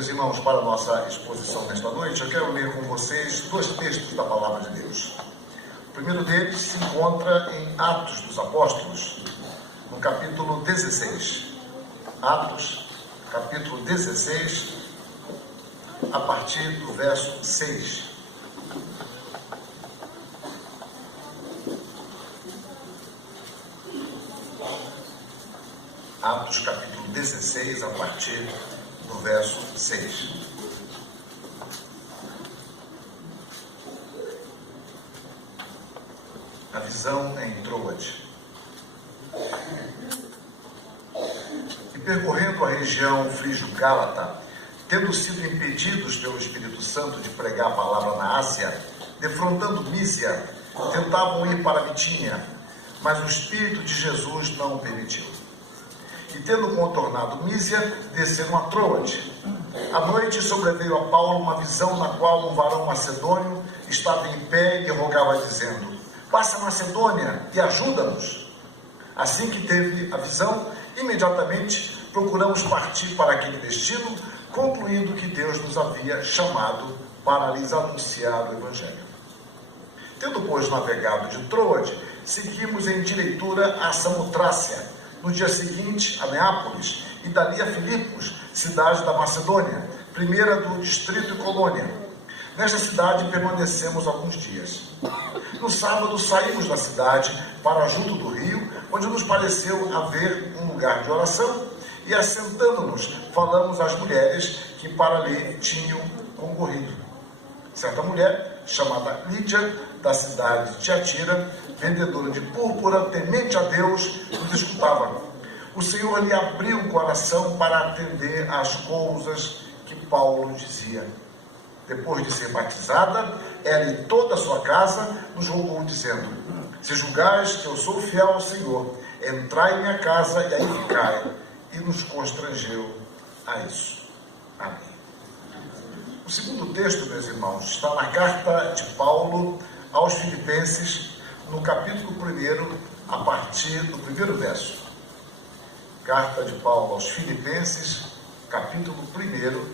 Meus irmãos, para a nossa exposição nesta noite, eu quero ler com vocês dois textos da Palavra de Deus. O primeiro deles se encontra em Atos dos Apóstolos, no capítulo 16. Atos, capítulo 16, a partir do verso 6. Atos, capítulo 16, a partir do verso 6. A visão em Troade. E percorrendo a região frígio-gálata, tendo sido impedidos pelo Espírito Santo de pregar a palavra na Ásia, defrontando Mísia, tentavam ir para Bitínia, mas o Espírito de Jesus não o permitiu. E tendo contornado Mísia, desceram a Troade. À noite sobreveio a Paulo uma visão na qual um varão macedônio estava em pé e rogava dizendo: passa a Macedônia e ajuda-nos. Assim que teve a visão, imediatamente procuramos partir para aquele destino, concluindo que Deus nos havia chamado para lhes anunciar o Evangelho. Tendo, pois, navegado de Troade, seguimos em direitura a Samotrácia. No dia seguinte, a Neápolis, e dali a Filipos, cidade da Macedônia, primeira do distrito e colônia. Nesta cidade permanecemos alguns dias. No sábado saímos da cidade para junto do rio, onde nos pareceu haver um lugar de oração, e assentando-nos, falamos às mulheres que para ali tinham concorrido. Certa mulher, chamada Lídia, da cidade de Tiatira, vendedora de púrpura, temente a Deus, nos escutava. O Senhor lhe abriu o coração para atender às coisas que Paulo dizia. Depois de ser batizada, ela e toda a sua casa nos rogou, dizendo: se julgais que eu sou fiel ao Senhor, entrai em minha casa e aí ficai. E nos constrangeu a isso. Amém. O segundo texto, meus irmãos, está na carta de Paulo aos Filipenses, no capítulo 1, a partir do primeiro verso. Carta de Paulo aos Filipenses, capítulo 1,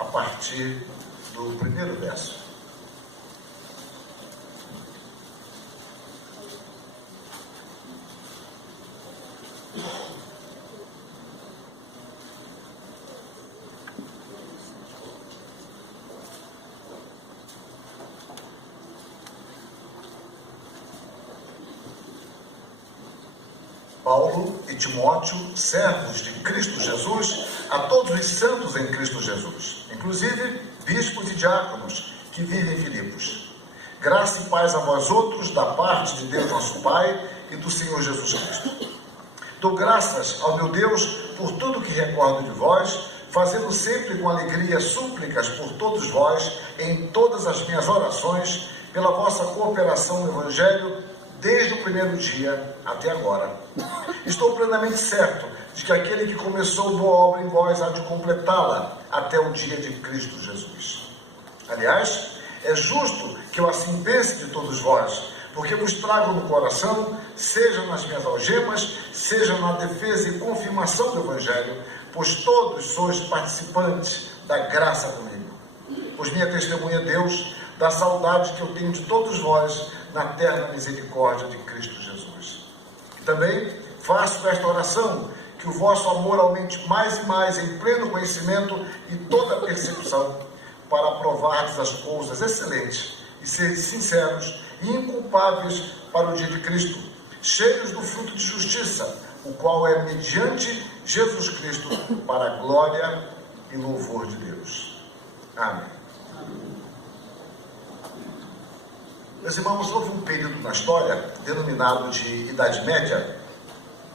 a partir do primeiro verso. Paulo e Timóteo, servos de Cristo Jesus, a todos os santos em Cristo Jesus, inclusive bispos e diáconos que vivem em Filipos. Graça e paz a vós outros, da parte de Deus nosso Pai e do Senhor Jesus Cristo. Dou graças ao meu Deus por tudo que recordo de vós, fazendo sempre com alegria súplicas por todos vós, em todas as minhas orações, pela vossa cooperação no Evangelho, desde o primeiro dia até agora. Estou plenamente certo de que aquele que começou boa obra em vós há de completá-la até o dia de Cristo Jesus. Aliás, é justo que eu assim pense de todos vós, porque vos trago no coração, seja nas minhas algemas, seja na defesa e confirmação do Evangelho, pois todos sois participantes da graça comigo. Pois minha testemunha é Deus, da saudade que eu tenho de todos vós, na terna misericórdia de Cristo Jesus. E também faço esta oração, que o vosso amor aumente mais e mais em pleno conhecimento e toda percepção, para provardes as coisas excelentes e seres sinceros e inculpáveis para o dia de Cristo, cheios do fruto de justiça, o qual é mediante Jesus Cristo, para a glória e louvor de Deus. Amém. Meus irmãos, houve um período na história denominado de Idade Média.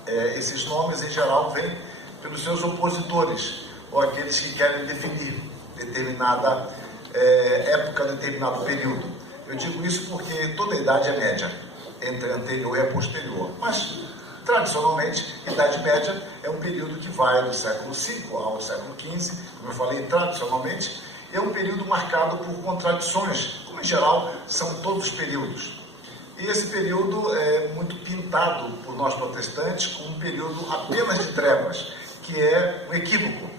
Esses nomes, em geral, vêm pelos seus opositores, ou aqueles que querem definir determinada época, determinado período. Eu digo isso porque toda idade é média, entre anterior e posterior. Mas, tradicionalmente, Idade Média é um período que vai do século V ao século XV, como eu falei, tradicionalmente, é um período marcado por contradições, como em geral são todos os períodos. E esse período é muito pintado por nós protestantes como um período apenas de trevas, que é um equívoco.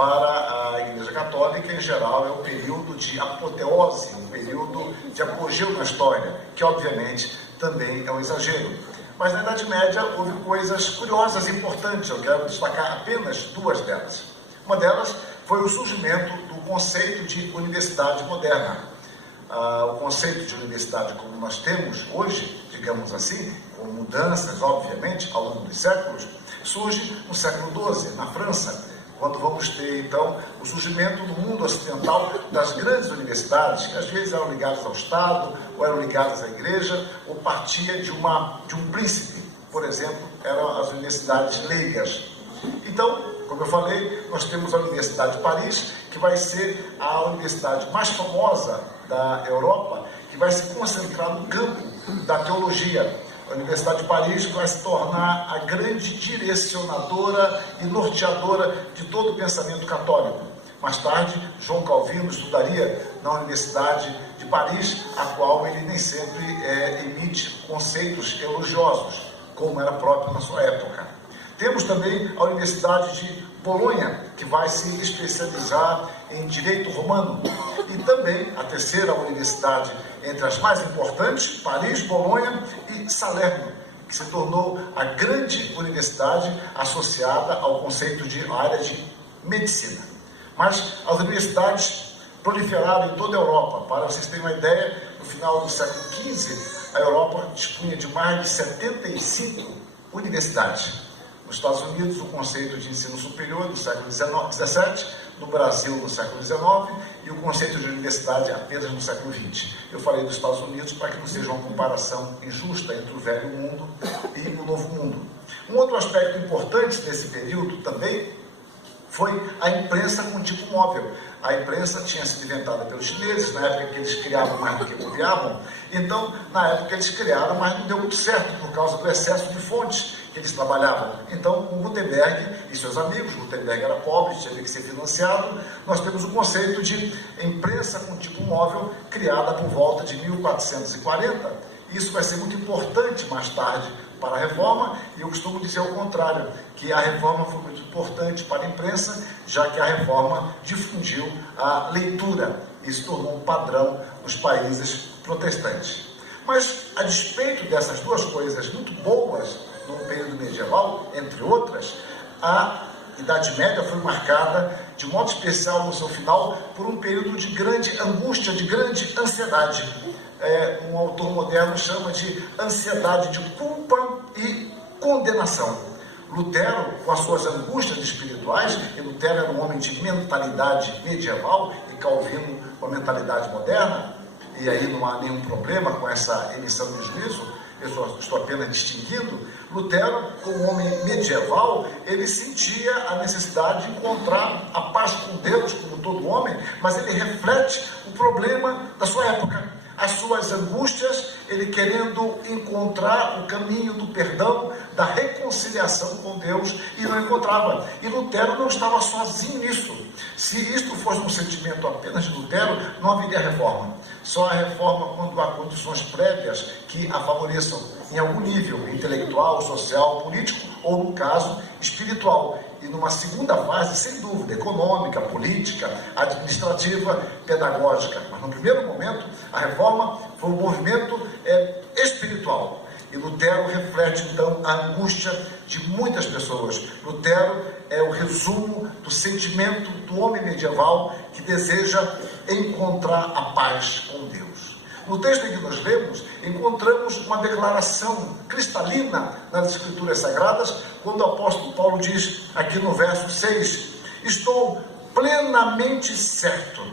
para a Igreja Católica, em geral, é um período de apoteose, um período de apogeu na história, que obviamente também é um exagero. Mas na Idade Média houve coisas curiosas e importantes, eu quero destacar apenas duas delas. Uma delas foi o surgimento do conceito de universidade moderna. O conceito de universidade como nós temos hoje, digamos assim, com mudanças, obviamente, ao longo dos séculos, surge no século XII, na França, quando vamos ter, então, o surgimento no mundo ocidental das grandes universidades, que às vezes eram ligadas ao Estado, ou eram ligadas à Igreja, ou partia de um príncipe. Por exemplo, eram as universidades leigas. Então, como eu falei, nós temos a Universidade de Paris, que vai ser a universidade mais famosa da Europa, que vai se concentrar no campo da teologia. A Universidade de Paris vai se tornar a grande direcionadora e norteadora de todo o pensamento católico. Mais tarde, João Calvino estudaria na Universidade de Paris, a qual ele nem sempre emite conceitos elogiosos, como era próprio na sua época. Temos também a Universidade de Bolonha, que vai se especializar em direito romano. E também a terceira universidade entre as mais importantes, Paris, Bolonha e Salerno, que se tornou a grande universidade associada ao conceito de área de medicina. Mas as universidades proliferaram em toda a Europa. Para vocês terem uma ideia, no final do século XV, a Europa dispunha de mais de 75 universidades. Nos Estados Unidos, o conceito de ensino superior do século XVII, no Brasil, no século XIX, e o conceito de universidade apenas no século XX. Eu falei dos Estados Unidos para que não seja uma comparação injusta entre o velho mundo e o novo mundo. Um outro aspecto importante desse período também foi a imprensa com tipo móvel. A imprensa tinha sido inventada pelos chineses, na época que eles criavam mais do que copiavam. Então, na época eles criaram, mas não deu muito certo por causa do excesso de fontes que eles trabalhavam. Então, com Gutenberg e seus amigos, Gutenberg era pobre, teve que ser financiado, nós temos o conceito de imprensa com tipo móvel, criada por volta de 1440. Isso vai ser muito importante mais tarde para a Reforma, e eu costumo dizer o contrário, que a Reforma foi muito importante para a imprensa, já que a Reforma difundiu a leitura e se tornou um padrão nos países protestantes. Mas, a despeito dessas duas coisas muito boas no período medieval, entre outras, a Idade Média foi marcada, de modo especial no seu final, por um período de grande angústia, de grande ansiedade. Um autor moderno chama de ansiedade de culpa e condenação. Lutero, com as suas angústias espirituais, e Lutero era um homem de mentalidade medieval, e Calvino com a mentalidade moderna, e aí não há nenhum problema com essa emissão de juízo, eu estou apenas distinguindo. Lutero, como homem medieval, ele sentia a necessidade de encontrar a paz com Deus, como todo homem, mas ele reflete o problema da sua época. As suas angústias, ele querendo encontrar o caminho do perdão, da reconciliação com Deus, e não encontrava. E Lutero não estava sozinho nisso. Se isto fosse um sentimento apenas de Lutero, não haveria reforma. Só a reforma quando há condições prévias que a favoreçam em algum nível, intelectual, social, político, ou no caso, espiritual. E numa segunda fase, sem dúvida, econômica, política, administrativa, pedagógica. Mas no primeiro momento, a reforma foi um movimento espiritual. E Lutero reflete, então, a angústia de muitas pessoas. Lutero é o resumo do sentimento do homem medieval que deseja encontrar a paz com Deus. No texto que nós lemos, encontramos uma declaração cristalina nas Escrituras Sagradas, quando o apóstolo Paulo diz, aqui no verso 6, estou plenamente certo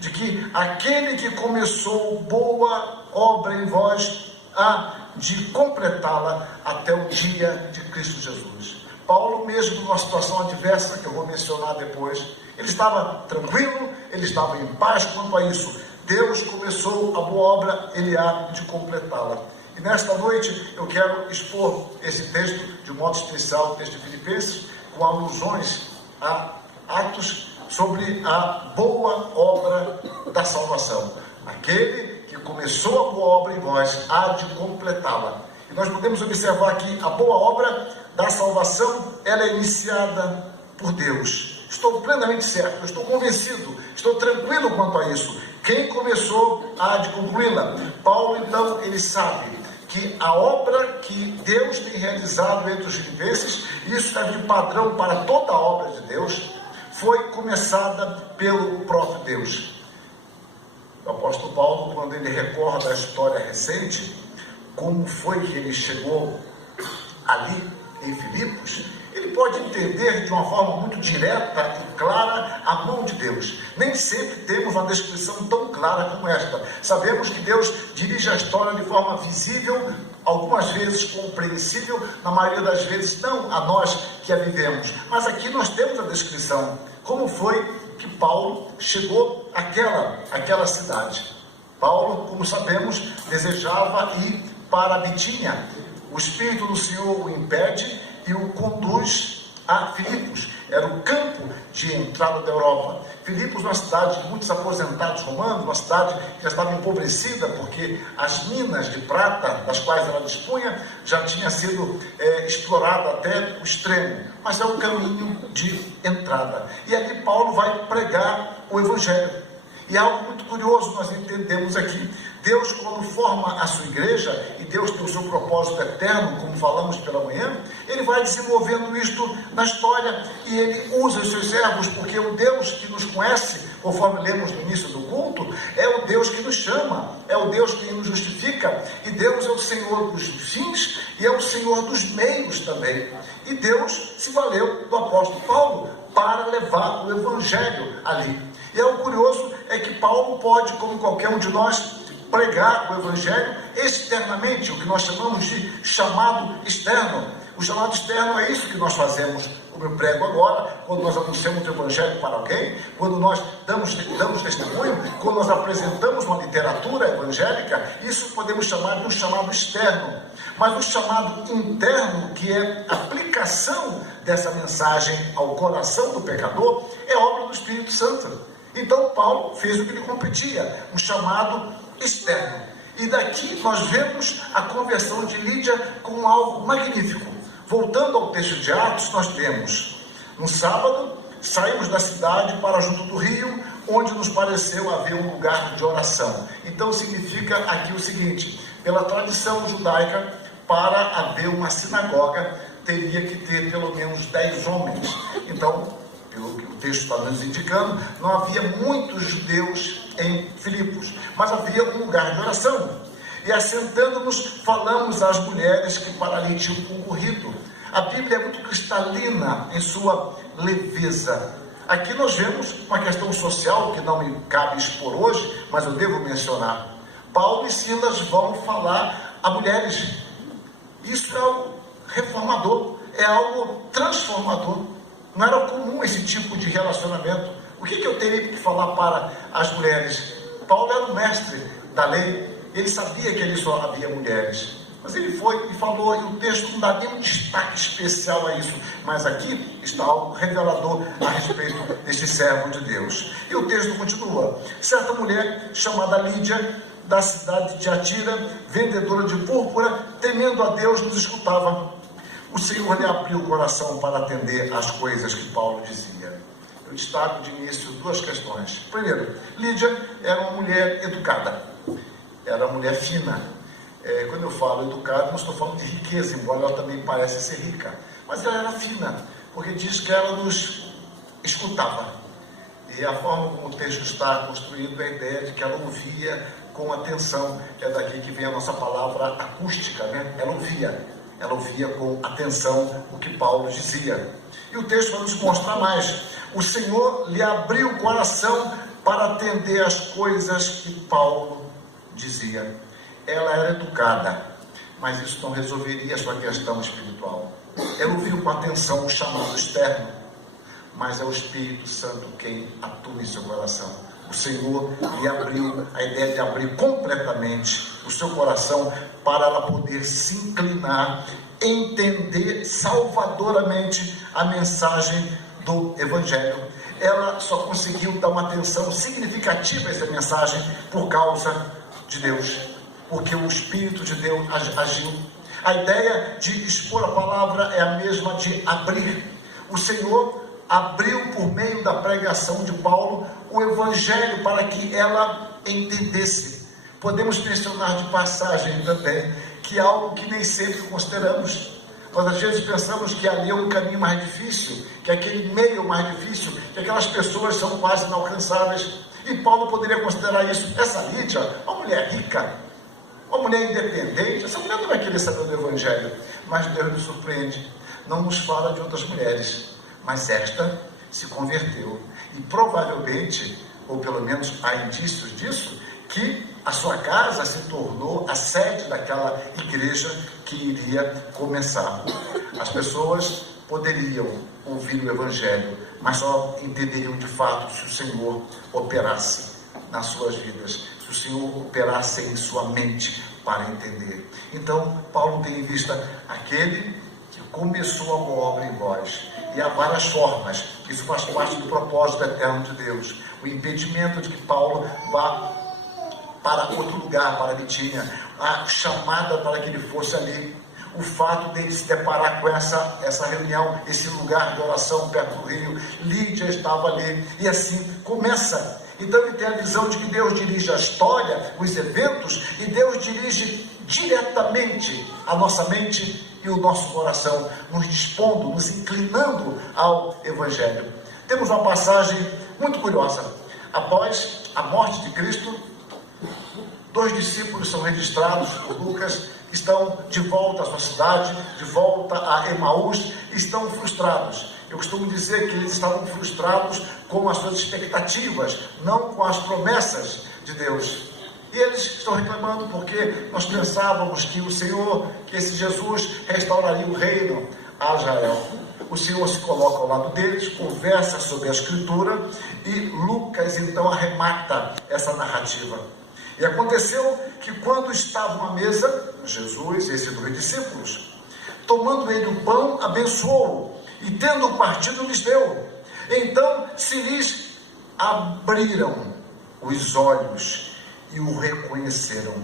de que aquele que começou boa obra em vós há de completá-la até o dia de Cristo Jesus. Paulo, mesmo numa situação adversa, que eu vou mencionar depois, ele estava tranquilo, ele estava em paz quanto a isso. Deus começou a boa obra, ele há de completá-la. E nesta noite eu quero expor esse texto, de um modo especial, o texto de Filipenses, com alusões a Atos sobre a boa obra da salvação. Aquele que começou a boa obra em vós há de completá-la. E nós podemos observar que a boa obra da salvação, ela é iniciada por Deus. Estou plenamente certo, estou convencido, estou tranquilo quanto a isso. Quem começou há de concluí-la. Paulo, então, ele sabe que a obra que Deus tem realizado entre os filipenses, isso serve de padrão para toda a obra de Deus, foi começada pelo próprio Deus. O apóstolo Paulo, quando ele recorda a história recente, como foi que ele chegou ali em Filipos, ele pode entender de uma forma muito direta e clara a mão de Deus. Nem sempre temos uma descrição tão clara como esta. Sabemos que Deus dirige a história de forma visível, algumas vezes compreensível, na maioria das vezes não a nós que a vivemos. Mas aqui nós temos a descrição. Como foi que Paulo chegou àquela cidade? Paulo, como sabemos, desejava ir para a Bitínia. O Espírito do Senhor o impede e o conduz a Filipos. Era o campo de entrada da Europa. Filipos, uma cidade de muitos aposentados romanos, uma cidade que já estava empobrecida, porque as minas de prata das quais ela dispunha já tinha sido explorada até o extremo. Mas é um caminho de entrada. E aqui Paulo vai pregar o Evangelho. E algo muito curioso nós entendemos aqui. Deus, quando forma a sua igreja, e Deus tem o seu propósito eterno, como falamos pela manhã, Ele vai desenvolvendo isto na história, e Ele usa os seus servos, porque o Deus que nos conhece, conforme lemos no início do culto, é o Deus que nos chama, é o Deus que nos justifica, e Deus é o Senhor dos fins, e é o Senhor dos meios também. E Deus se valeu do apóstolo Paulo para levar o Evangelho ali. E algo curioso é que Paulo pode, como qualquer um de nós, pregar o Evangelho externamente, o que nós chamamos de chamado externo. O chamado externo é isso que nós fazemos, como eu prego agora, quando nós anunciamos o Evangelho para alguém, quando nós damos testemunho, quando nós apresentamos uma literatura evangélica, isso podemos chamar de um chamado externo. Mas o chamado interno, que é a aplicação dessa mensagem ao coração do pecador, é obra do Espírito Santo. Então Paulo fez o que lhe competia, um chamado externo. E daqui nós vemos a conversão de Lídia como algo magnífico. Voltando ao texto de Atos, nós temos: no sábado, saímos da cidade para junto do rio, onde nos pareceu haver um lugar de oração. Então significa aqui o seguinte: pela tradição judaica, para haver uma sinagoga, teria que ter pelo menos 10 homens. Então, pelo que o texto está nos indicando, não havia muitos judeus em Filipos, mas havia um lugar de oração. E assentando-nos, falamos às mulheres que para ali tinham concorrido. A Bíblia é muito cristalina em sua leveza. Aqui nós vemos uma questão social que não me cabe expor hoje, mas eu devo mencionar. Paulo e Silas vão falar a mulheres. Isso é algo reformador, é algo transformador. Não era comum esse tipo de relacionamento. O que eu teria que falar para as mulheres? Paulo era o mestre da lei, ele sabia que ali só havia mulheres. Mas ele foi e falou, e o texto não dá nenhum destaque especial a isso. Mas aqui está algo revelador a respeito desse servo de Deus. E o texto continua: certa mulher chamada Lídia, da cidade de Tiatira, vendedora de púrpura, temendo a Deus, nos escutava. O Senhor lhe abriu o coração para atender às coisas que Paulo dizia. Eu destaco de início duas questões. Primeiro, Lídia era uma mulher educada, era uma mulher fina. Quando eu falo educada, não estou falando de riqueza, embora ela também pareça ser rica. Mas ela era fina, porque diz que ela nos escutava. E a forma como o texto está construído é a ideia de que ela ouvia com atenção. É daqui que vem a nossa palavra acústica, né? Ela ouvia com atenção o que Paulo dizia. E o texto vai nos mostrar mais. O Senhor lhe abriu o coração para atender às coisas que Paulo dizia. Ela era educada, mas isso não resolveria a sua questão espiritual. Ela ouviu com atenção o chamado externo, mas é o Espírito Santo quem atua em seu coração. O Senhor lhe abriu a ideia de abrir completamente o seu coração para ela poder se inclinar, entender salvadoramente a mensagem do Evangelho. Ela só conseguiu dar uma atenção significativa a essa mensagem por causa de Deus, porque o Espírito de Deus agiu. A ideia de expor a palavra é a mesma de abrir. O Senhor abriu por meio da pregação de Paulo o Evangelho para que ela entendesse. Podemos mencionar de passagem também que é algo que nem sempre consideramos. Nós às vezes pensamos que ali é um caminho mais difícil, que aquele meio mais difícil, que aquelas pessoas são quase inalcançáveis. E Paulo poderia considerar isso. Essa Lídia, uma mulher rica, uma mulher independente, essa mulher não vai querer saber do Evangelho. Mas Deus nos surpreende. Não nos fala de outras mulheres, mas esta se converteu. E provavelmente, ou pelo menos há indícios disso, que a sua casa se tornou a sede daquela igreja que iria começar. As pessoas poderiam ouvir o Evangelho, mas só entenderiam de fato se o Senhor operasse nas suas vidas, se o Senhor operasse em sua mente para entender. Então, Paulo tem em vista aquele que começou a boa obra em vós. E há várias formas, isso faz parte do propósito eterno de Deus. O impedimento de que Paulo vá para outro lugar, para Bitínia, a chamada para que ele fosse ali, o fato dele se deparar com essa reunião, esse lugar de oração perto do rio, Lídia estava ali, e assim começa. Então ele tem a visão de que Deus dirige a história, os eventos, e Deus dirige diretamente a nossa mente e o nosso coração, nos dispondo, nos inclinando ao Evangelho. Temos uma passagem muito curiosa. Após a morte de Cristo, 2 discípulos são registrados por Lucas, estão de volta à sua cidade, de volta a Emaús, estão frustrados. Eu costumo dizer que eles estavam frustrados com as suas expectativas, não com as promessas de Deus. E eles estão reclamando porque nós pensávamos que o Senhor, que esse Jesus restauraria o reino a Israel. O Senhor se coloca ao lado deles, conversa sobre a Escritura e Lucas então arremata essa narrativa. E aconteceu que quando estavam à mesa, Jesus e esses 2 discípulos, tomando ele o pão, abençoou-o, e tendo partido lhes deu. Então se lhes abriram os olhos e o reconheceram,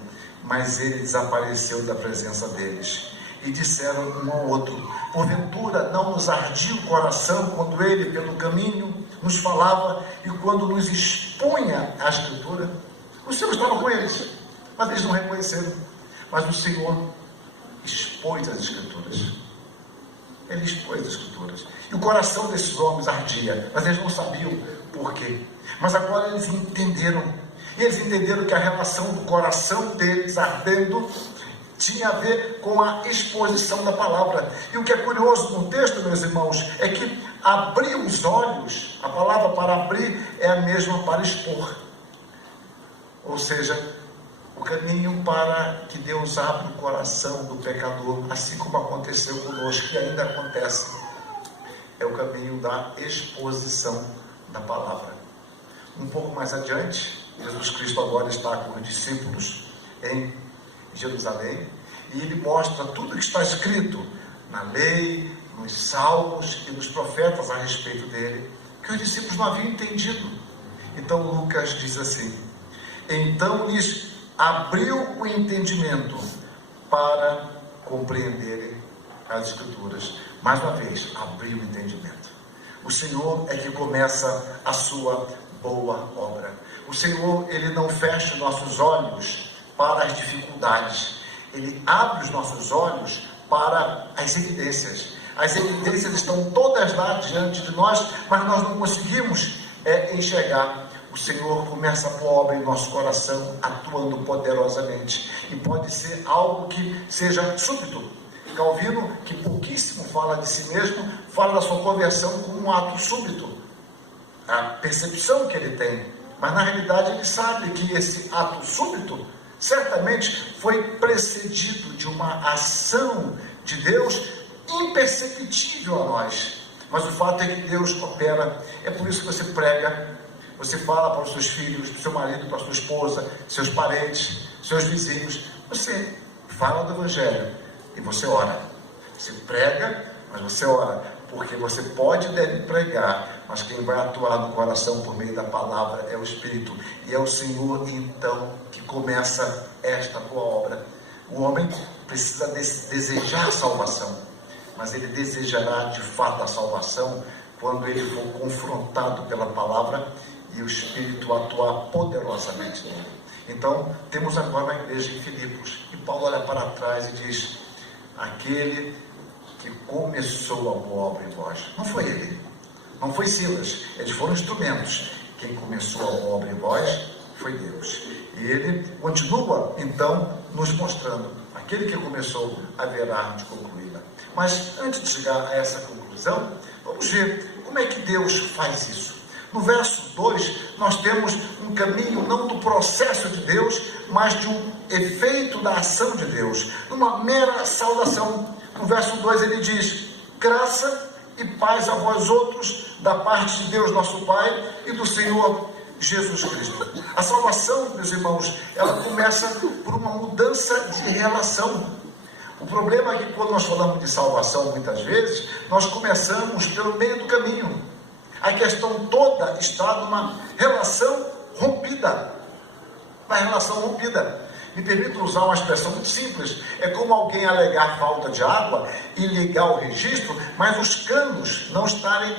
mas ele desapareceu da presença deles. E disseram um ao outro: porventura não nos ardia o coração quando ele pelo caminho nos falava e quando nos expunha a Escritura? O Senhor estava com eles, mas eles não reconheceram. Mas o Senhor expôs as Escrituras. Ele expôs as Escrituras. E o coração desses homens ardia, mas eles não sabiam por quê. Mas agora eles entenderam. E eles entenderam que a relação do coração deles ardendo tinha a ver com a exposição da palavra. E o que é curioso no texto, meus irmãos, é que abrir os olhos, a palavra para abrir é a mesma para expor. Ou seja, o caminho para que Deus abra o coração do pecador, assim como aconteceu conosco, que ainda acontece, é o caminho da exposição da palavra. Um pouco mais adiante, Jesus Cristo agora está com os discípulos em Jerusalém, e ele mostra tudo o que está escrito na lei, nos salmos e nos profetas a respeito dele, que os discípulos não haviam entendido. Então Lucas diz assim: então lhes abriu o entendimento para compreenderem as Escrituras. Mais uma vez, abriu o entendimento. O Senhor é que começa a sua boa obra. O Senhor, ele não fecha nossos olhos para as dificuldades. Ele abre os nossos olhos para as evidências. As evidências estão todas lá diante de nós, mas nós não conseguimos enxergar. O Senhor começa a pôr obra em nosso coração, atuando poderosamente. E pode ser algo que seja súbito. Calvino, que pouquíssimo fala de si mesmo, fala da sua conversão como um ato súbito. A percepção que ele tem. Mas na realidade ele sabe que esse ato súbito certamente foi precedido de uma ação de Deus imperceptível a nós. Mas o fato é que Deus opera. É por isso que você prega. Você fala para os seus filhos, para o seu marido, para a sua esposa, seus parentes, seus vizinhos. Você fala do Evangelho e você ora. Você prega, mas você ora. Porque você pode e deve pregar, mas quem vai atuar no coração por meio da palavra é o Espírito. E é o Senhor, então, que começa esta boa obra. O homem precisa desejar salvação, mas ele desejará de fato a salvação quando ele for confrontado pela palavra e o Espírito atuar poderosamente nele. Então, temos agora a igreja em Filipos, e Paulo olha para trás e diz: aquele que começou a boa obra em vós. Não foi ele, não foi Silas, eles foram instrumentos. Quem começou a boa obra em vós foi Deus. E ele continua, então, nos mostrando: aquele que começou haverá de concluí-la. Mas, antes de chegar a essa conclusão, vamos ver como é que Deus faz isso. No verso 2, nós temos um caminho não do processo de Deus, mas de um efeito da ação de Deus, numa mera saudação. No verso 2 ele diz: graça e paz a vós outros, da parte de Deus nosso Pai e do Senhor Jesus Cristo. A salvação, meus irmãos, ela começa por uma mudança de relação. O problema é que quando nós falamos de salvação, muitas vezes, nós começamos pelo meio do caminho. A questão toda está numa relação rompida. Uma relação rompida. Me permito usar uma expressão muito simples. É como alguém alegar falta de água e ligar o registro, mas os canos não estarem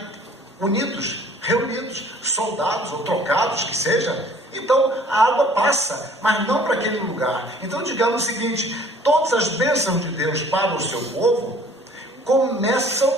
unidos, reunidos, soldados ou trocados, que seja. Então a água passa, mas não para aquele lugar. Então digamos o seguinte: todas as bênçãos de Deus para o seu povo começam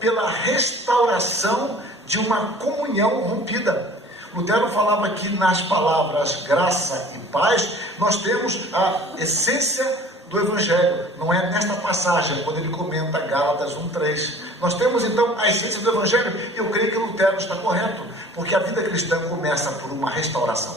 pela restauração de uma comunhão rompida. Lutero falava que nas palavras graça e paz nós temos a essência do Evangelho. Não é nesta passagem, quando ele comenta Gálatas 1:3. Nós temos então a essência do Evangelho, e eu creio que Lutero está correto, porque a vida cristã começa por uma restauração,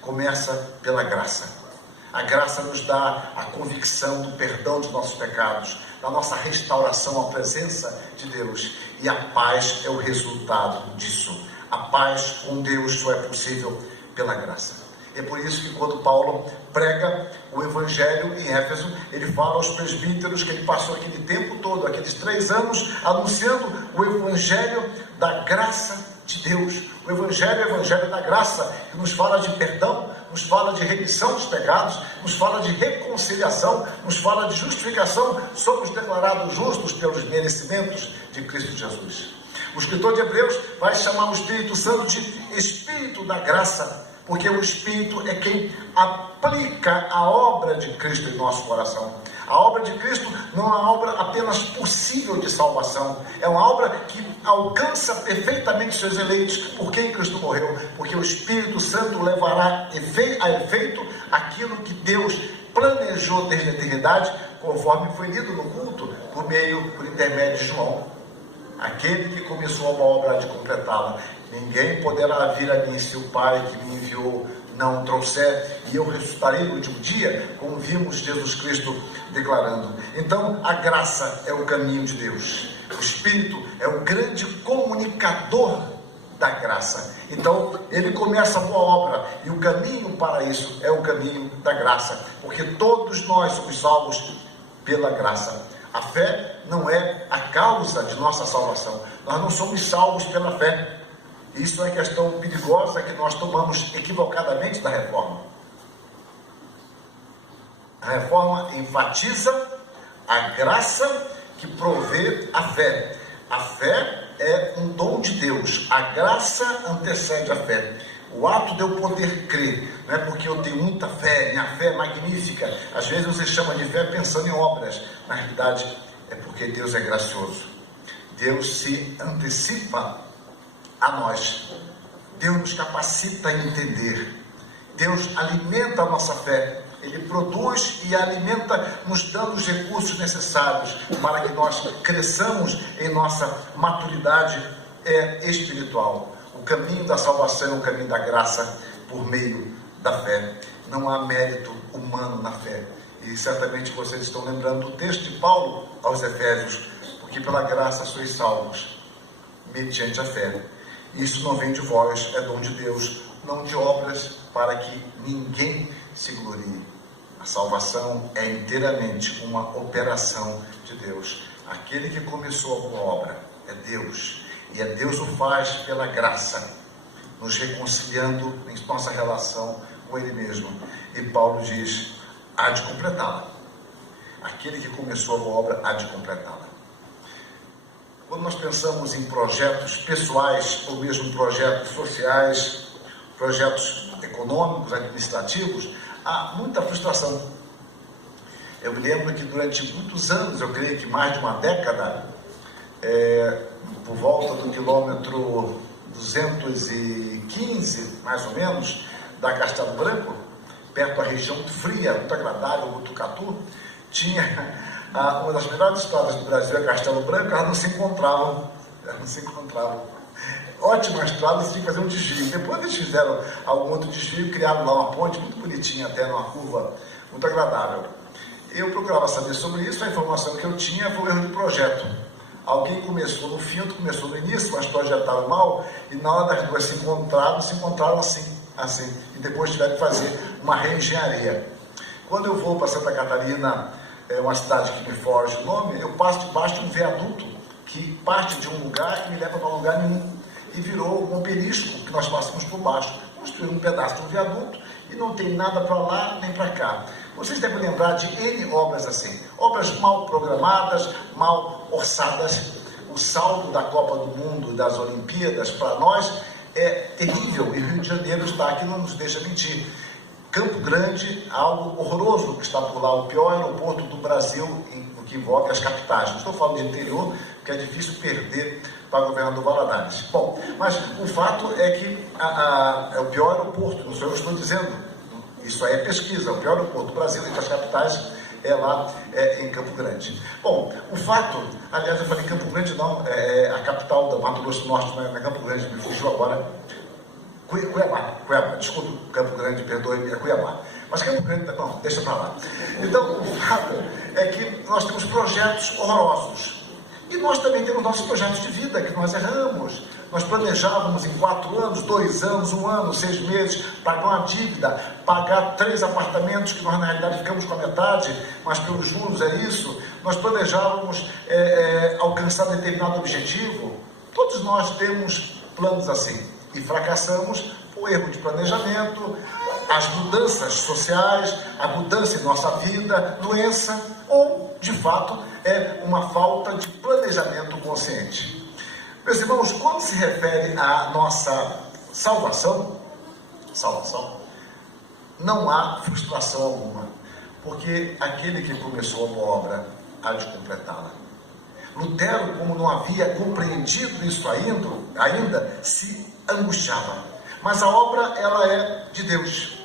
começa pela graça. A graça nos dá a convicção do perdão dos nossos pecados, da nossa restauração à presença de Deus, e a paz é o resultado disso. A paz com Deus só é possível pela graça. É por isso que quando Paulo prega o Evangelho em Éfeso, ele fala aos presbíteros que ele passou aquele tempo todo, aqueles 3 anos, anunciando o Evangelho da graça de Deus. O Evangelho é o Evangelho da graça, que nos fala de perdão, nos fala de remissão dos pecados, nos fala de reconciliação, nos fala de justificação. Somos declarados justos pelos merecimentos de Cristo Jesus. O escritor de Hebreus vai chamar o Espírito Santo de Espírito da graça, porque o Espírito é quem aplica a obra de Cristo em nosso coração. A obra de Cristo não é uma obra apenas possível de salvação, é uma obra que alcança perfeitamente seus eleitos, por quem Cristo morreu, porque o Espírito Santo levará a efeito aquilo que Deus planejou desde a eternidade, conforme foi lido no culto, por intermédio de João. Aquele que começou uma obra há de completá-la. Ninguém poderá vir a mim se o Pai que me enviou não trouxer, e eu ressuscitarei no último dia, como vimos Jesus Cristo declarando. Então, a graça é o caminho de Deus. O Espírito é o grande comunicador da graça. Então, ele começa a boa obra, e o caminho para isso é o caminho da graça, porque todos nós somos salvos pela graça. A fé não é a causa de nossa salvação. Nós não somos salvos pela fé. Isso é questão perigosa que nós tomamos equivocadamente da reforma. A reforma enfatiza a graça que provê a fé. A fé é um dom de Deus. A graça antecede a fé. O ato de eu poder crer, não é porque eu tenho muita fé, minha fé é magnífica. Às vezes você chama de fé pensando em obras. Na realidade, é porque Deus é gracioso. Deus se antecipa a nós. Deus nos capacita a entender. Deus alimenta a nossa fé. Ele produz e alimenta, nos dando os recursos necessários para que nós cresçamos em nossa maturidade espiritual. O caminho da salvação é o caminho da graça por meio da fé. Não há mérito humano na fé. E certamente vocês estão lembrando do texto de Paulo aos Efésios, porque pela graça sois salvos, mediante a fé. Isso não vem de vós, é dom de Deus, não de obras, para que ninguém se glorie. A salvação é inteiramente uma operação de Deus. Aquele que começou a boa obra é Deus. E Deus o faz pela graça, nos reconciliando em nossa relação com Ele mesmo. E Paulo diz: há de completá-la. Aquele que começou a boa obra há de completá-la. quando nós pensamos em projetos pessoais ou mesmo projetos sociais, projetos econômicos, administrativos, há muita frustração. Eu me lembro que durante muitos anos, eu creio que mais de uma década, por volta do quilômetro 215, mais ou menos, da Castelo Branco, perto da região muito fria, muito agradável, Botucatu, tinha uma das melhores estradas do Brasil, a Castelo Branco. Elas não se encontravam. Ótima estrada, você tinha que fazer um desvio. Depois eles fizeram algum outro desvio, criaram lá uma ponte muito bonitinha, até numa curva muito agradável. Eu procurava saber sobre isso, a informação que eu tinha foi um erro de projeto. Alguém começou no fim, outro começou no início, mas projetaram mal, e na hora das duas se encontraram assim, e depois tiveram que fazer uma reengenharia. Quando eu vou para Santa Catarina, uma cidade que me foge o nome, eu passo debaixo de um viaduto que parte de um lugar e me leva para lugar nenhum, e virou um obelisco que nós passamos por baixo. Construíram um pedaço de um viaduto e não tem nada para lá nem para cá. Vocês devem lembrar de N obras assim, obras mal programadas, mal orçadas. O saldo da Copa do Mundo e das Olimpíadas, para nós, é terrível, e o Rio de Janeiro está aqui, não nos deixa mentir. Campo Grande, algo horroroso que está por lá, o pior aeroporto do Brasil no que envolve as capitais. Não estou falando de interior, porque é difícil perder para o governador Valadares. Bom, mas o fato é que é o pior aeroporto, não sou eu que estou dizendo. Isso aí é pesquisa, o pior aeroporto do Brasil, entre as capitais, é lá em Campo Grande. Bom, o fato, aliás, eu falei Campo Grande não, é a capital do Mato Grosso do Norte, não é Campo Grande, me fugiu agora. Cuiabá, desculpa, Campo Grande, perdoe, é Cuiabá. Mas Campo Grande, não, deixa para lá. Então, o fato é que nós temos projetos horrorosos. E nós também temos nossos projetos de vida, que nós erramos. Nós planejávamos em 4 anos, 2 anos, 1 ano, 6 meses, pagar uma dívida, pagar 3 apartamentos, que nós na realidade ficamos com a metade, mas pelos juros é isso. Nós planejávamos alcançar determinado objetivo. Todos nós temos planos assim. E fracassamos por erro de planejamento, as mudanças sociais, a mudança em nossa vida, doença, ou, de fato, é uma falta de planejamento consciente. Meus irmãos, quando se refere à nossa salvação, não há frustração alguma, porque aquele que começou a boa obra há de completá-la. Lutero, como não havia compreendido isso ainda se angustiava. Mas a obra, ela é de Deus.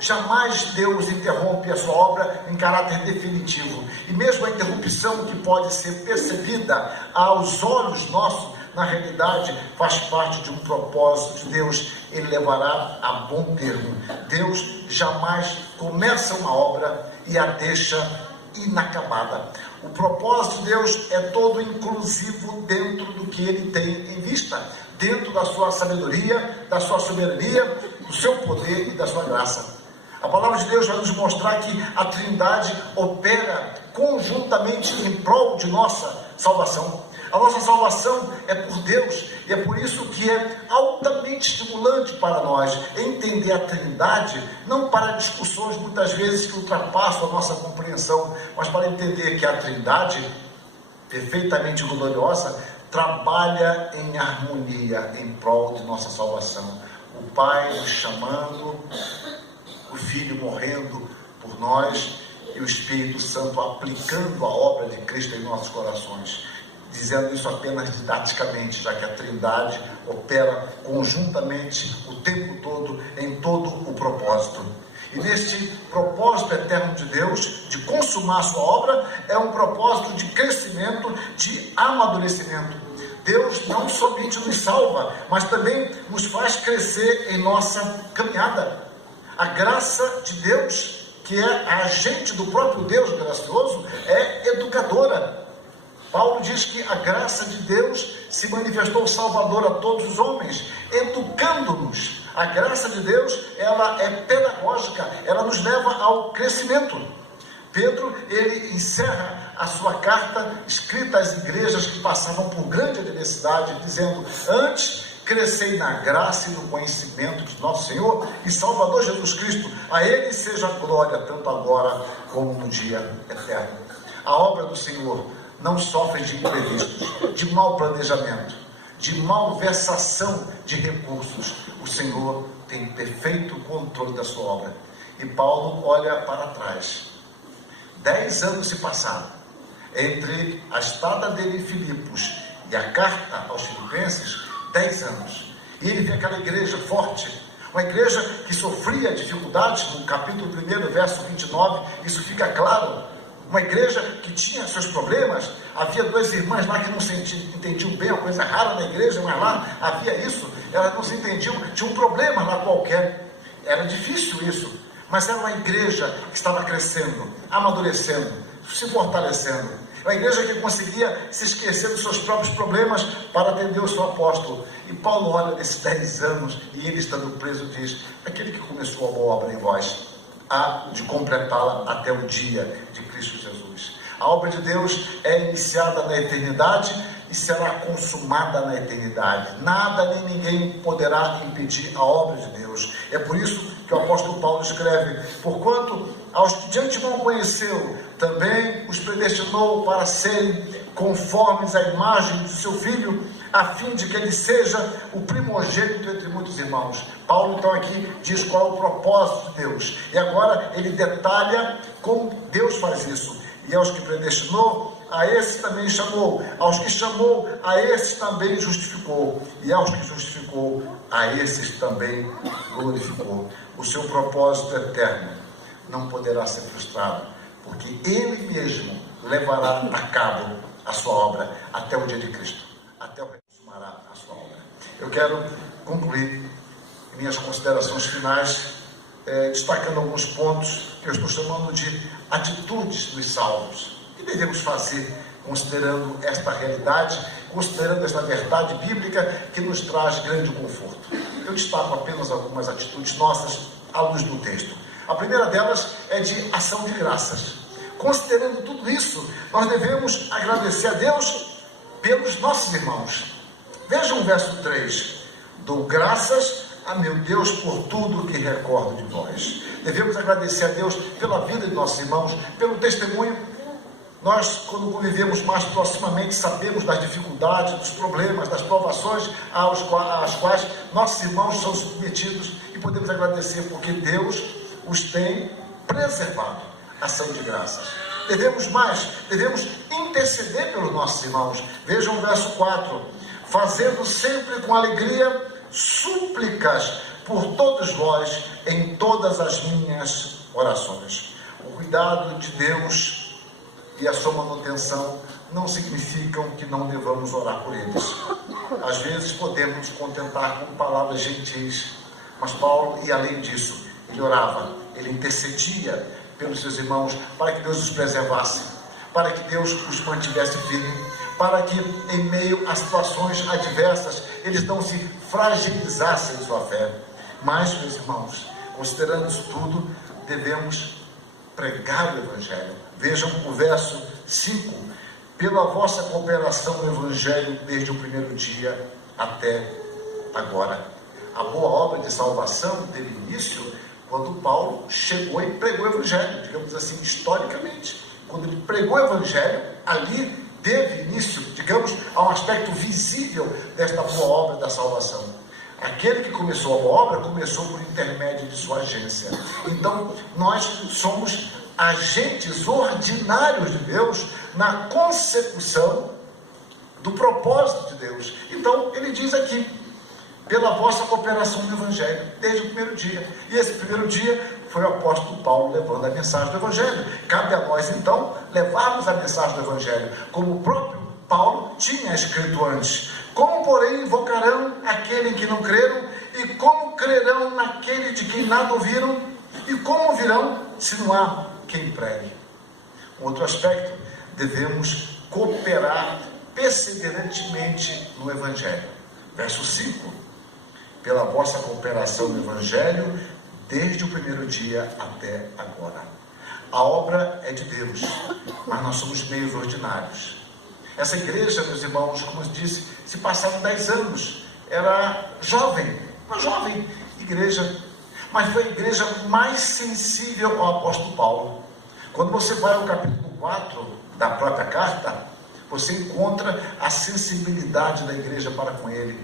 Jamais Deus interrompe a sua obra em caráter definitivo. E mesmo a interrupção que pode ser percebida aos olhos nossos, na realidade, faz parte de um propósito de Deus. Ele levará a bom termo. Deus jamais começa uma obra e a deixa inacabada. O propósito de Deus é todo inclusivo dentro do que Ele tem em vista, dentro da sua sabedoria, da sua soberania, do seu poder e da sua graça. A palavra de Deus vai nos mostrar que a Trindade opera conjuntamente em prol de nossa salvação. A nossa salvação é por Deus, e é por isso que é altamente estimulante para nós entender a Trindade, não para discussões muitas vezes que ultrapassam a nossa compreensão, mas para entender que a Trindade, perfeitamente gloriosa, trabalha em harmonia em prol de nossa salvação. O Pai nos chamando, o Filho morrendo por nós e o Espírito Santo aplicando a obra de Cristo em nossos corações. Dizendo isso apenas didaticamente, já que a Trindade opera conjuntamente o tempo todo, em todo o propósito. E neste propósito eterno de Deus, de consumar a sua obra, é um propósito de crescimento, de amadurecimento. Deus não somente nos salva, mas também nos faz crescer em nossa caminhada. A graça de Deus, que é a agente do próprio Deus gracioso, é educadora. Paulo diz que a graça de Deus se manifestou salvadora a todos os homens, educando-nos. A graça de Deus, ela é pedagógica, ela nos leva ao crescimento. Pedro, ele encerra a sua carta escrita às igrejas que passavam por grande adversidade, dizendo: antes crescei na graça e no conhecimento de nosso Senhor e Salvador Jesus Cristo. A Ele seja a glória, tanto agora como no dia eterno. A obra do Senhor não sofrem de imprevistos, de mau planejamento, de malversação de recursos. O Senhor tem perfeito controle da sua obra. E Paulo olha para trás. 10 anos se passaram entre a estada dele em Filipos e a carta aos Filipenses. 10 anos. E ele vê aquela igreja forte, uma igreja que sofria dificuldades. No capítulo 1, verso 29, isso fica claro. Uma igreja que tinha seus problemas. Havia 2 irmãs lá que não se entendiam bem, uma coisa rara na igreja, mas lá havia isso. Elas não se entendiam, tinha um problema lá qualquer. Era difícil isso, mas era uma igreja que estava crescendo, amadurecendo, se fortalecendo. Uma igreja que conseguia se esquecer dos seus próprios problemas para atender o seu apóstolo. E Paulo olha nesses 10 anos, e ele estando preso diz: aquele que começou a boa obra em vós, há de completá-la até o dia de Cristo Jesus. A obra de Deus é iniciada na eternidade e será consumada na eternidade. Nada nem ninguém poderá impedir a obra de Deus. É por isso que o apóstolo Paulo escreve: porquanto aos que de antemão conheceu, também os predestinou para serem conformes à imagem do seu Filho, a fim de que ele seja o primogênito entre muitos irmãos. Paulo então aqui diz qual é o propósito de Deus. E agora ele detalha como Deus faz isso. E aos que predestinou, a esse também chamou. Aos que chamou, a esses também justificou. E aos que justificou, a esses também glorificou. O seu propósito eterno não poderá ser frustrado, porque ele mesmo levará a cabo a sua obra até o dia de Cristo, até o que consumará a sua obra. Eu quero concluir minhas considerações finais destacando alguns pontos que eu estou chamando de atitudes dos salvos. O que devemos fazer considerando esta realidade, considerando esta verdade bíblica que nos traz grande conforto? Eu destaco apenas algumas atitudes nossas à luz do texto. A primeira delas é de ação de graças. Considerando tudo isso, nós devemos agradecer a Deus pelos nossos irmãos. Vejam o verso 3. Dou graças a meu Deus por tudo que recordo de vós. Devemos agradecer a Deus pela vida de nossos irmãos, pelo testemunho. Nós, quando convivemos mais proximamente, sabemos das dificuldades, dos problemas, das provações às quais nossos irmãos são submetidos, e podemos agradecer porque Deus os tem preservado. Ação de graças. Devemos interceder pelos nossos irmãos. Vejam o verso 4. Fazendo sempre com alegria súplicas por todos vós em todas as minhas orações. O cuidado de Deus e a sua manutenção não significam que não devamos orar por eles. Às vezes podemos nos contentar com palavras gentis, mas Paulo ia além disso. Ele orava, ele intercedia pelos seus irmãos, para que Deus os preservasse, para que Deus os mantivesse firmes, para que em meio a situações adversas, eles não se fragilizassem em sua fé. Mas, meus irmãos, considerando isso tudo, devemos pregar o Evangelho. Vejam o verso 5. Pela vossa cooperação no Evangelho desde o primeiro dia até agora. A boa obra de salvação teve início quando Paulo chegou e pregou o Evangelho, digamos assim, historicamente. Quando ele pregou o Evangelho, ali teve início, digamos, a um aspecto visível desta boa obra da salvação. Aquele que começou a boa obra, começou por intermédio de sua agência. Então, nós somos agentes ordinários de Deus na consecução do propósito de Deus. Então, ele diz aqui: pela vossa cooperação no Evangelho, desde o primeiro dia. E esse primeiro dia foi o apóstolo Paulo levando a mensagem do Evangelho. Cabe a nós, então, levarmos a mensagem do Evangelho, como o próprio Paulo tinha escrito antes. Como, porém, invocarão aquele em que não creram? E como crerão naquele de quem nada ouviram? E como ouvirão, se não há quem pregue? Outro aspecto, devemos cooperar perseverantemente no Evangelho. Verso 5. Pela vossa cooperação no Evangelho, desde o primeiro dia até agora. A obra é de Deus, mas nós somos meios ordinários. Essa igreja, meus irmãos, como eu disse, se passaram 10 anos. Era jovem, uma jovem igreja, mas foi a igreja mais sensível ao apóstolo Paulo. Quando você vai ao capítulo 4 da própria carta, você encontra a sensibilidade da igreja para com ele.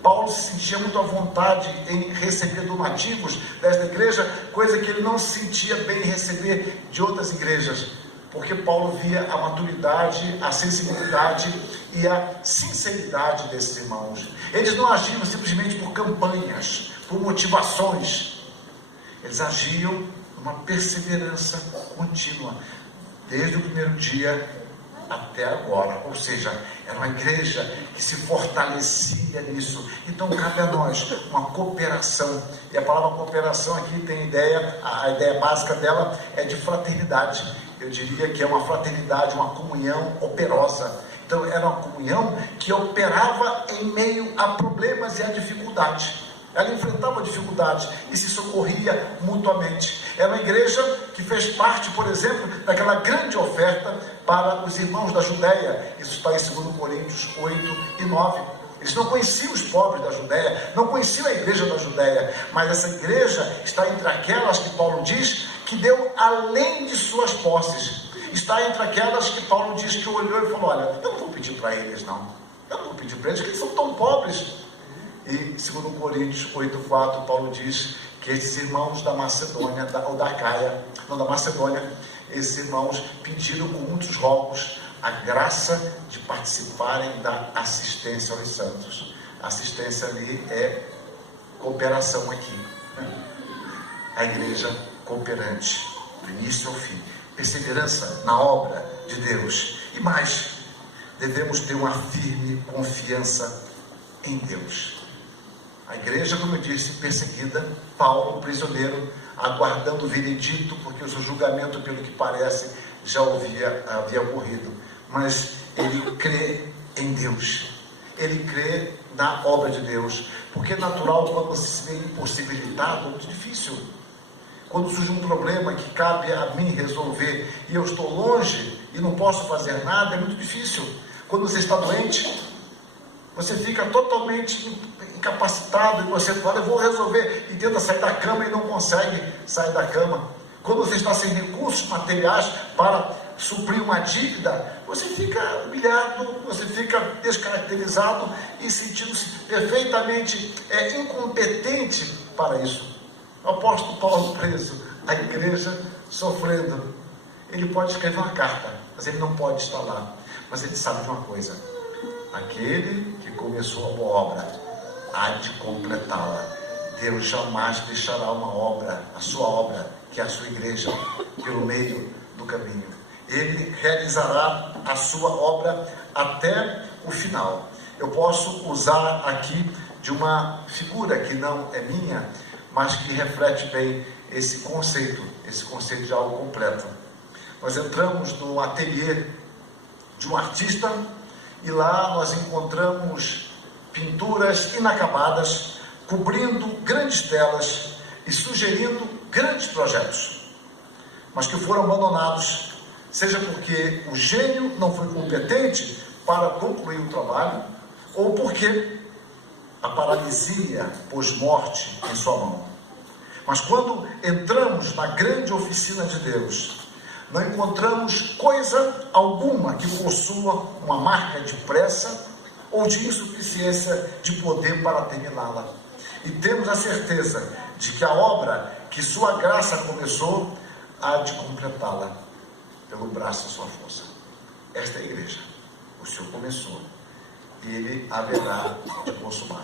Paulo se sentia muito à vontade em receber donativos desta igreja, coisa que ele não se sentia bem em receber de outras igrejas, porque Paulo via a maturidade, a sensibilidade e a sinceridade desses irmãos. Eles não agiam simplesmente por campanhas, por motivações. Eles agiam numa perseverança contínua, desde o primeiro dia até agora. Ou seja, era uma igreja que se fortalecia nisso. Então cabe a nós uma cooperação. E a palavra cooperação aqui tem a ideia básica dela é de fraternidade. Eu diria que é uma fraternidade, uma comunhão operosa. Então era uma comunhão que operava em meio a problemas e a dificuldades. Ela enfrentava dificuldades e se socorria mutuamente. Era uma igreja que fez parte, por exemplo, daquela grande oferta para os irmãos da Judéia. Isso está em 2 Coríntios 8 e 9. Eles não conheciam os pobres da Judéia, não conheciam a igreja da Judéia, mas essa igreja está entre aquelas que Paulo diz que deu além de suas posses. Está entre aquelas que Paulo diz que olhou e falou: olha, eu não vou pedir para eles não. Eu não vou pedir para eles, porque eles são tão pobres. E 2 Coríntios 8,4, Paulo diz que esses irmãos da Macedônia, ou da Acaia, não da Macedônia, esses irmãos pediram com muitos rogos a graça de participarem da assistência aos santos. Assistência ali é cooperação aqui. A igreja cooperante, do início ao fim. Perseverança na obra de Deus. E mais, devemos ter uma firme confiança em Deus. A igreja, como eu disse, perseguida, Paulo, prisioneiro, aguardando o veredito, porque o seu julgamento, pelo que parece, já havia ocorrido. Mas ele crê em Deus, ele crê na obra de Deus, porque é natural quando você se vê impossibilitado, é muito difícil. Quando surge um problema que cabe a mim resolver, e eu estou longe e não posso fazer nada, é muito difícil. Quando você está doente, você fica totalmente incapacitado e você fala: eu vou resolver, e tenta sair da cama e não consegue sair da cama. Quando você está sem recursos materiais para suprir uma dívida, você fica humilhado, você fica descaracterizado e sentindo-se perfeitamente incompetente para isso. O apóstolo Paulo preso, a igreja sofrendo. Ele pode escrever uma carta, mas ele não pode estar lá. Mas ele sabe de uma coisa: aquele que começou a boa obra há de completá-la. Deus jamais deixará uma obra, a sua obra, que é a sua igreja, pelo meio do caminho. Ele realizará a sua obra até o final. Eu posso usar aqui de uma figura que não é minha, mas que reflete bem esse conceito de algo completo. Nós entramos no ateliê de um artista e lá nós encontramos pinturas inacabadas, cobrindo grandes telas e sugerindo grandes projetos, mas que foram abandonados, seja porque o gênio não foi competente para concluir o trabalho, ou porque a paralisia pôs morte em sua mão. Mas quando entramos na grande oficina de Deus, não encontramos coisa alguma que possua uma marca de pressa ou de insuficiência de poder para terminá-la. E temos a certeza de que a obra que sua graça começou, há de completá-la pelo braço da sua força. Esta é a igreja. O Senhor começou e Ele haverá de consumar.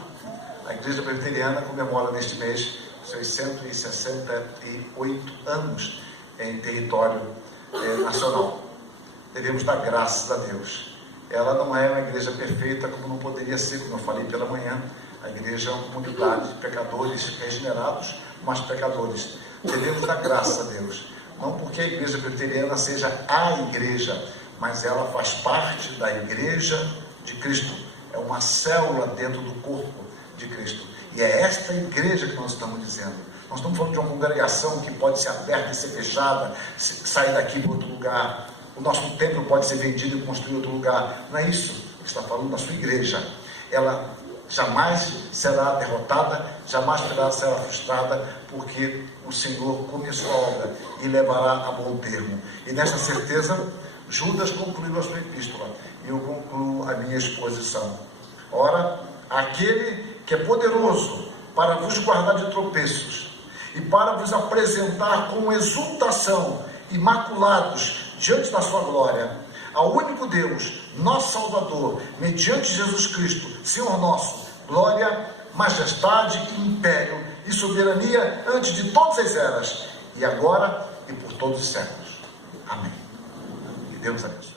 A igreja presbiteriana comemora neste mês 668 anos em território nacional. Devemos dar graças a Deus. Ela não é uma igreja perfeita, como não poderia ser, como eu falei pela manhã. A igreja é uma comunidade de pecadores regenerados, mas pecadores. Devemos dar graças a Deus. Não porque a igreja presbiteriana seja a igreja, mas ela faz parte da igreja de Cristo. É uma célula dentro do corpo de Cristo. E é esta igreja que nós estamos dizendo. Nós estamos falando de uma congregação que pode ser aberta e ser fechada, sair daqui para outro lugar. O nosso templo pode ser vendido e construir em outro lugar. Não é isso. Ele está falando da sua igreja. Ela jamais será derrotada, jamais será frustrada, porque o Senhor começou a obra e levará a bom termo. E nessa certeza, Judas concluiu a sua epístola. e eu concluo a minha exposição. Ora, aquele que é poderoso para vos guardar de tropeços e para vos apresentar com exultação, imaculados diante da sua glória, ao único Deus, nosso Salvador, mediante Jesus Cristo, Senhor nosso, glória, majestade e império e soberania antes de todas as eras, e agora e por todos os séculos. Amém. Que Deus abençoe.